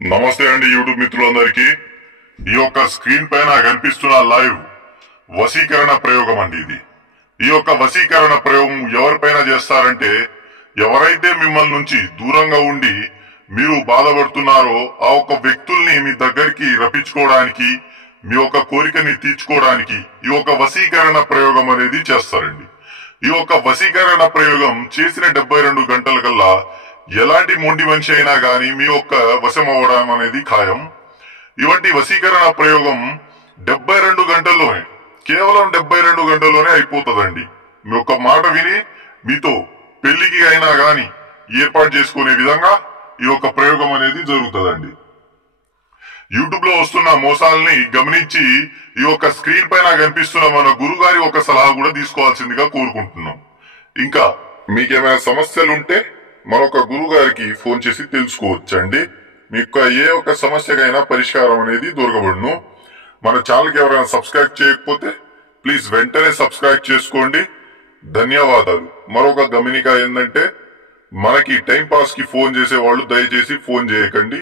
నమస్తే అండి యూట్యూబ్ మిత్రులందరికీ ఈ యొక్క స్క్రీన్ పైన కనిపిస్తున్న లైవ్ వశీకరణ ప్రయోగం అండి ఇది ఈ యొక్క వశీకరణ ప్రయోగం ఎవరిపైన చేస్తారంటే ఎవరైతే మిమ్మల్ని నుంచి దూరంగా ఉండి మీరు బాధపడుతున్నారో ఆ ఒక్క వ్యక్తుల్ని మీ దగ్గరికి రప్పించుకోవడానికి మీ యొక్క కోరికని తీర్చుకోవడానికి ఈ యొక్క వశీకరణ ప్రయోగం అనేది చేస్తారండి ఈ యొక్క వశీకరణ ప్రయోగం చేసిన 72 గంటల కల్లా ఎలాంటి మొండి మనిషి అయినా గాని మీ యొక్క వశం అవ్వడం అనేది ఖాయం ఇవంటి వశీకరణ ప్రయోగం 72 గంటల్లోనే కేవలం 72 గంటల్లోనే అయిపోతుందండి మీ యొక్క మాట విని మీతో పెళ్లికి అయినా గాని ఏర్పాటు చేసుకునే విధంగా ఈ యొక్క ప్రయోగం అనేది జరుగుతుందండి యూట్యూబ్ లో వస్తున్న మోసాలని గమనించి ఈ యొక్క స్క్రీన్ పైన కనిపిస్తున్న మన గురుగారి ఒక సలహా కూడా తీసుకోవాల్సిందిగా కోరుకుంటున్నాం ఇంకా మీకేమైనా సమస్యలు ఉంటే మరొక గురువు గారికి ఫోన్ చేసి తెలుసుకోవచ్చండి మీకు ఏ ఒక్క సమస్యకైనా పరిష్కారం అనేది దొరకబడును మన ఛానల్ కి ఎవరైనా సబ్స్క్రైబ్ చేయకపోతే ప్లీజ్ వెంటనే సబ్స్క్రైబ్ చేసుకోండి ధన్యవాదాలు మరొక గమనిక ఏంటంటే మనకి టైం పాస్ కి ఫోన్ చేసే వాళ్ళు దయచేసి ఫోన్ చేయకండి